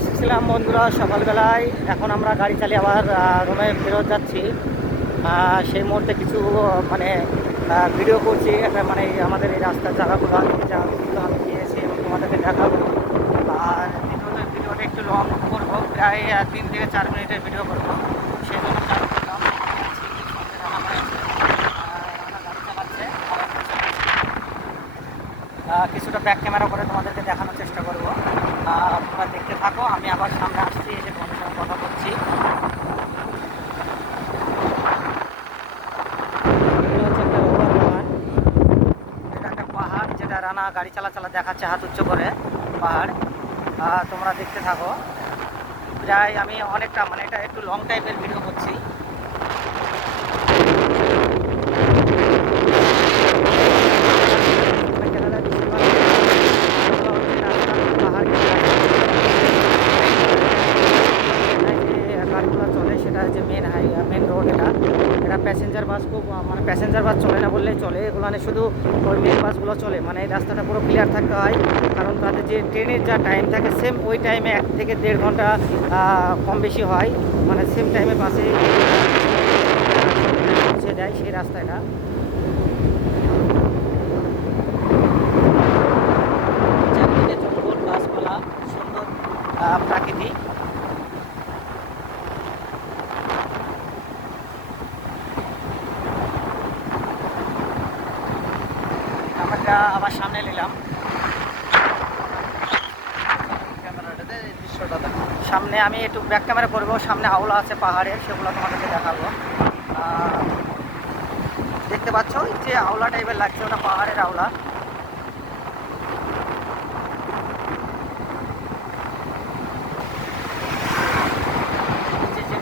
এসেছিলাম বন্ধুরা সকালবেলায়। এখন আমরা গাড়ি চালিয়ে আবার রুমে ফেরত যাচ্ছি। সেই মুহূর্তে কিছু মানে ভিডিও করছি, একটা মানে আমাদের এই রাস্তার জায়গাগুলো আমি গিয়েছি এবং তোমাদেরকে দেখাবো। আর ভিডিওটা একটু লং করবো, প্রায় 3 থেকে 4 মিনিটের ভিডিও করবো। সেই জন্য গাড়ি চালাচ্ছে, কিছুটা ব্যাক ক্যামেরা করে তোমাদেরকে দেখানোর চেষ্টা করব। তোমরা দেখতে থাকো। আমি আবার সামনে আসছি, এসে তোমাদের সঙ্গে কথা বলছি। এটা একটা পাহাড়, যেটা রানা গাড়ি চালা দেখাচ্ছে হাত উচ্চ করে পাহাড়। তোমরা দেখতে থাকো। প্রায় আমি অনেকটা মানে এটা একটু লং টাইপের ভিডিও করছি। চলে সেটা হচ্ছে মেন রোড। এটা প্যাসেঞ্জার বাস খুব মানে প্যাসেঞ্জার বাস চলে না বললেই চলে। এগুলো মানে শুধু ওই মেন বাসগুলো চলে, মানে এই রাস্তাটা পুরো ক্লিয়ার থাকতে হয়। কারণ তাদের যে ট্রেনের যা টাইম থাকে সেম ওই টাইমে 1 থেকে 1.5 ঘন্টা কম বেশি হয়, মানে সেম টাইমে বাসে পৌঁছে দেয় সেই রাস্তাটা। চারিদিকে জঙ্গল, গাছপালা, সুন্দর প্রাকৃতিক। আমরা আবার সামনে নিলাম, সামনে আমি একটু ব্যাক ক্যামেরা করবো। সামনে আওলা আছে পাহাড়ের, সেগুলো তোমাদেরকে দেখাবো। দেখতে পাচ্ছ ওই যে আওলা টাইপের লাগছে, ওটা পাহাড়ের আওলা। যে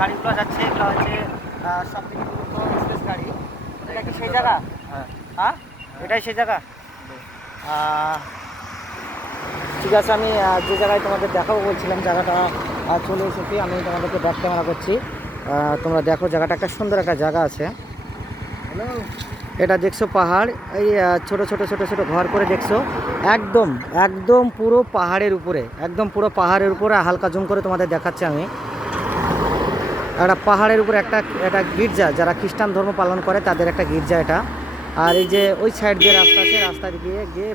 গাড়িগুলো যাচ্ছে এগুলো হচ্ছে সব থেকে দ্রুত এক্সপ্রেস গাড়ি। এটা কি সেই জায়গা? হ্যাঁ, এটাই সেই জায়গা। ঠিক আছে, আমি যে জায়গায় তোমাদের দেখাবো বলছিলাম জায়গাটা চলে এসেছি। আমি তোমাদেরকে ব্যাক ক্যামেরা করছি। তোমরা দেখো, জায়গাটা একটা সুন্দর একটা জায়গা আছে। এটা দেখছো পাহাড়, এই ছোট ছোট ছোট ছোট ঘর করে দেখছো। একদম একদম পুরো পাহাড়ের উপরে, একদম পুরো পাহাড়ের উপরে। হালকা জুম করে তোমাদের দেখাচ্ছি আমি। একটা পাহাড়ের উপরে একটা গির্জা, যারা খ্রিস্টান ধর্ম পালন করে তাদের একটা গির্জা এটা। আর এই যে ওই সাইড দিয়ে রাস্তা আছে, রাস্তা গিয়ে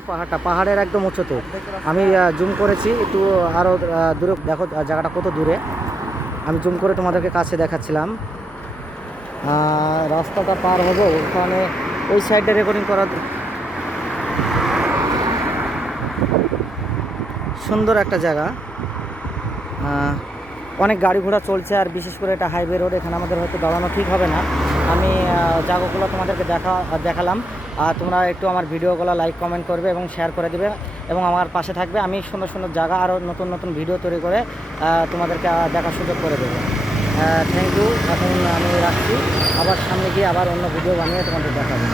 পাহাড়ের একদম উঁচুতে। আমি জুম করেছি একটু, আরও দূরে দেখো জায়গাটা কত দূরে। আমি জুম করে তোমাদেরকে কাছে দেখাচ্ছিলাম। রাস্তাটা পার হবো, ওখানে ওই সাইডে রেকর্ডিং করা। সুন্দর একটা জায়গা, অনেক গাড়ি ঘোড়া চলছে। আর বিশেষ করে এটা হাইওয়ে রোড, এখানে আমাদের হয়তো দাঁড়ানো ঠিক হবে না। আমি জায়গাগুলো তোমাদেরকে দেখালাম। আর তোমরা একটু আমার ভিডিওগুলো লাইক কমেন্ট করবে এবং শেয়ার করে দেবে এবং আমার পাশে থাকবে। আমি সুন্দর সুন্দর জায়গা আরও নতুন নতুন ভিডিও তৈরি করে তোমাদেরকে দেখার সুযোগ করে দেবো। Thank you. এখন আমি রাখছি, আবার সামনে গিয়ে আবার অন্য ভিডিও বানিয়ে তোমাদের দেখাবো।